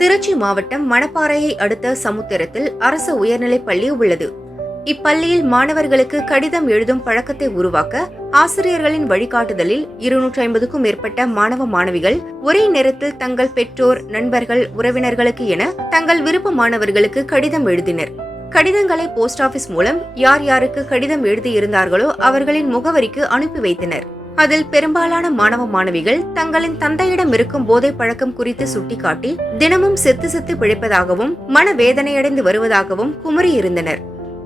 திருச்சி மாவட்டம் மணப்பாறையை அடுத்த சமுத்திரத்தில் அரசு உயர்நிலைப் பள்ளி உள்ளது. இப்பள்ளியில் மாணவர்களுக்கு கடிதம் எழுதும் பழக்கத்தை உருவாக்க ஆசிரியர்களின் வழிகாட்டுதலில் 250க்கும் மேற்பட்ட மாணவ மாணவிகள் ஒரே நேரத்தில் தங்கள் பெற்றோர், நண்பர்கள், உறவினர்களுக்கு என தங்கள் விருப்ப மாணவர்களுக்கு கடிதம் எழுதினர். கடிதங்களை போஸ்ட் ஆபீஸ் மூலம் யார் யாருக்கு கடிதம் எழுதியிருந்தார்களோ அவர்களின் முகவரிக்கு அனுப்பி வைத்தனர். அதில் பெரும்பாலான மாணவ மாணவிகள் தங்களின் தந்தையிடம் இருக்கும் போதை பழக்கம் குறித்து சுட்டிக்காட்டி தினமும் செத்து செத்து பிழைப்பதாகவும் மனவேதனையடைந்து வருவதாகவும் குமரியிருந்தனர்.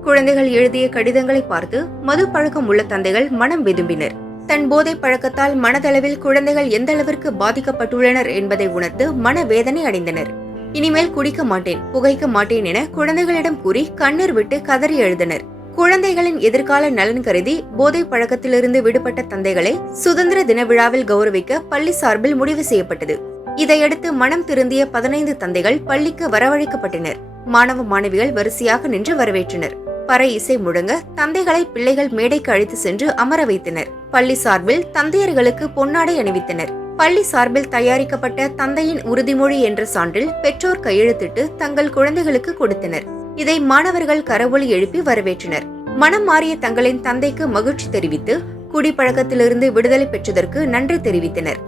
குழந்தைகள் எழுதிய கடிதங்களை பார்த்து மது பழக்கம் உள்ள தந்தைகள் மனம் வெதும்பினர். தன் போதை பழக்கத்தால் மனதளவில் குழந்தைகள் எந்த அளவிற்கு பாதிக்கப்பட்டுள்ளனர் என்பதை உணர்ந்து மனவேதனை அடைந்தனர். இனிமேல் குடிக்க மாட்டேன், புகைக்க மாட்டேன் என குழந்தைகளிடம் கூறி கண்ணீர் விட்டு கதறி எழுதினர். குழந்தைகளின் எதிர்கால நலன் கருதி போதை பழக்கத்திலிருந்து விடுபட்ட தந்தைகளை சுதந்திர தின விழாவில் கௌரவிக்க பள்ளி சார்பில் முடிவு செய்யப்பட்டது. இதையடுத்து மனம் திருந்திய 15 தந்தைகள் பள்ளிக்கு வரவழைக்கப்பட்டனர். மாணவ மாணவிகள் வரிசையாக நின்று வரவேற்றனர். பறை இசை முழங்க தந்தைகளை பிள்ளைகள் மேடைக்கு அழைத்து சென்று அமர வைத்தனர். பள்ளி சார்பில் தந்தையர்களுக்கு பொன்னாடை அணிவித்தனர். பள்ளி சார்பில் தயாரிக்கப்பட்ட தந்தையின் உறுதிமொழி என்ற சான்றில் பெற்றோர் கையெழுத்திட்டு தங்கள் குழந்தைகளுக்கு கொடுத்தனர். இதை மாணவர்கள் கரவொலி எழுப்பி வரவேற்றனர். மனம் மாறிய தங்களின் தந்தைக்கு மகிழ்ச்சி தெரிவித்து குடிப்பழக்கத்திலிருந்து விடுதலை பெற்றதற்கு நன்றி தெரிவித்தனர்.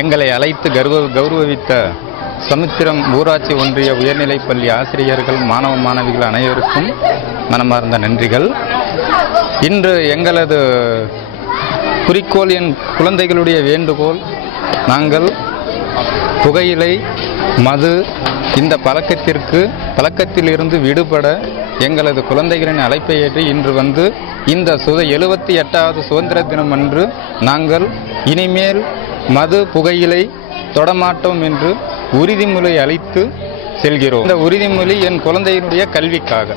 எங்களை அழைத்து கௌரவித்த சமுத்திரம் ஊராட்சி ஒன்றிய உயர்நிலைப் பள்ளி ஆசிரியர்கள், மாணவ மாணவிகள் அனைவருக்கும் மனமார்ந்த நன்றிகள். இன்று எங்களது குறிக்கோள், என் குழந்தைகளுடைய வேண்டுகோள், நாங்கள் புகையிலை, மது இந்த பழக்கத்திலிருந்து விடுபட எங்களது குழந்தைகளின் அழைப்பை ஏற்று இன்று வந்து இந்த 78வது சுதந்திர தினம் அன்று நாங்கள் இனிமேல் மது, புகையிலை தொடமாட்டோம் என்று உறுதிமொழி அளித்து செல்கிறோம். இந்த உறுதிமொழி என் குழந்தையினுடைய கல்விக்காக.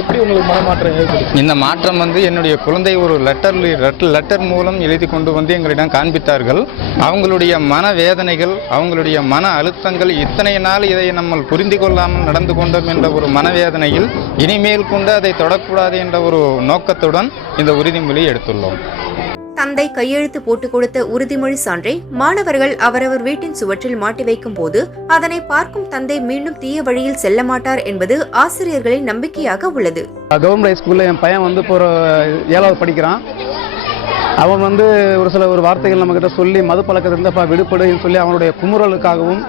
எப்படி உங்களுக்கு மனமாற்றம்? இந்த மாற்றம் என்னுடைய குழந்தை ஒரு லெட்டர் மூலம் எழுதி கொண்டு வந்து எங்களிடம் காண்பித்தார்கள். அவங்களுடைய மனவேதனைகள், அவங்களுடைய மன அழுத்தங்கள், இத்தனை நாள் இதை நம்ம புரிந்து கொள்ளாமல் நடந்து கொண்டோம் என்ற ஒரு மனவேதனையில் இனிமேல் கொண்டு அதை தொடக்கூடாது என்ற ஒரு நோக்கத்துடன் இந்த உறுதிமொழி எடுத்துள்ளோம். தந்தை கையெழுத்து போட்டுக் கொடுத்த உறுதிமொழி சான்றை மாணவர்கள் அவரவர் வீட்டின் சுவற்றில் மாட்டி வைக்கும் போது அதனை பார்க்கும் தந்தை மீண்டும் தீய வழியில் செல்ல மாட்டார் என்பது ஆசிரியர்களின் நம்பிக்கையாக உள்ளது. கவர்மெண்ட் ஸ்கூல்ல என் பையன் இப்போ 7வது படிக்கிறான். அவன் ஒரு வார்த்தைகள் நம்ம கிட்ட சொல்லி மது பழக்கத்திலிருந்தப்பா விடுபடுன்னு சொல்லி அவனுடைய குமுறலுக்காகவும்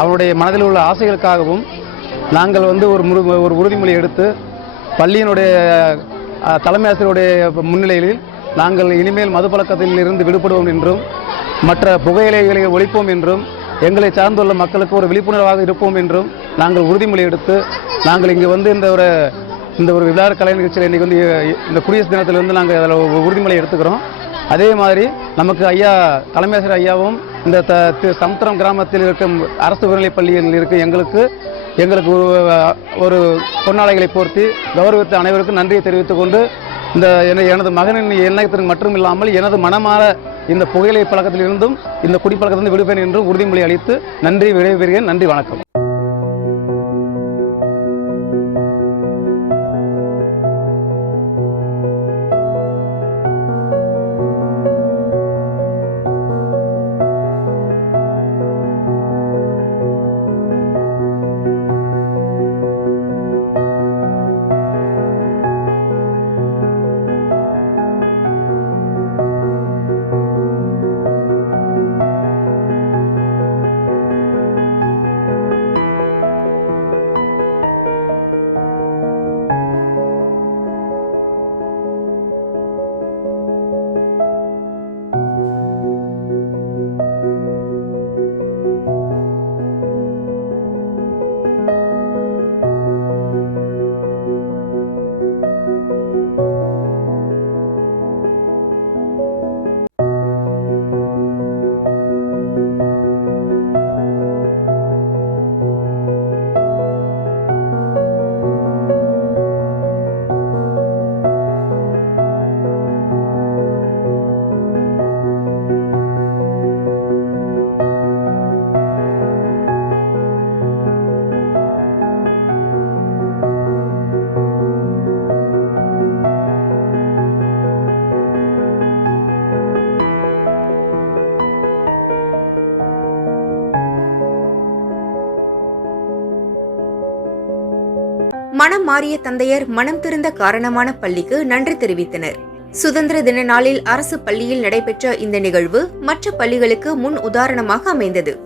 அவனுடைய மனதில் உள்ள ஆசைகளுக்காகவும் நாங்கள் ஒரு உறுதிமொழி எடுத்து பள்ளியினுடைய தலைமை ஆசிரியருடைய முன்னிலையில் நாங்கள் இனிமேல் மது பழக்கத்தில் இருந்து விடுபடுவோம் என்றும் மற்ற புகையிலைகளை ஒழிப்போம் என்றும் எங்களை சார்ந்துள்ள மக்களுக்கு ஒரு விழிப்புணர்வாக இருப்போம் என்றும் நாங்கள் உறுதிமொழி எடுத்து நாங்கள் இங்கே இந்த ஒரு விழா கலை நிகழ்ச்சியில் இன்றைக்கி இந்த குடியரசு தினத்திலிருந்து நாங்கள் அதில் உறுதிமொழி எடுத்துக்கிறோம். அதே மாதிரி நமக்கு தலைமை ஆசிரியர் ஐயாவும் இந்த சமுத்திரம் கிராமத்தில் இருக்கும் அரசு உயர்நிலைப் பள்ளியில் இருக்க எங்களுக்கு ஒரு பொன்னாடைகளை போர்த்தி கௌரவித்த அனைவருக்கும் நன்றியை தெரிவித்துக் கொண்டு எனது மகனின் எண்ணத்திற்கு மட்டும் இல்லாமல் எனது மனமாற இந்த புகையிலை பழக்கத்திலிருந்தும் இந்த குடிப்பழக்கத்திலிருந்து விடுபேன் என்று உறுதிமொழி அளித்து நன்றி விடைபெறுகிறேன். நன்றி, வணக்கம். மனம் மாறிய தந்தையர் மனம் திருந்த காரணமான பள்ளிக்கு நன்றி தெரிவித்தனர். சுதந்திர தின நாளில் அரசு பள்ளியில் நடைபெற்ற இந்த நிகழ்வு மற்ற பள்ளிகளுக்கு முன் உதாரணமாக அமைந்தது.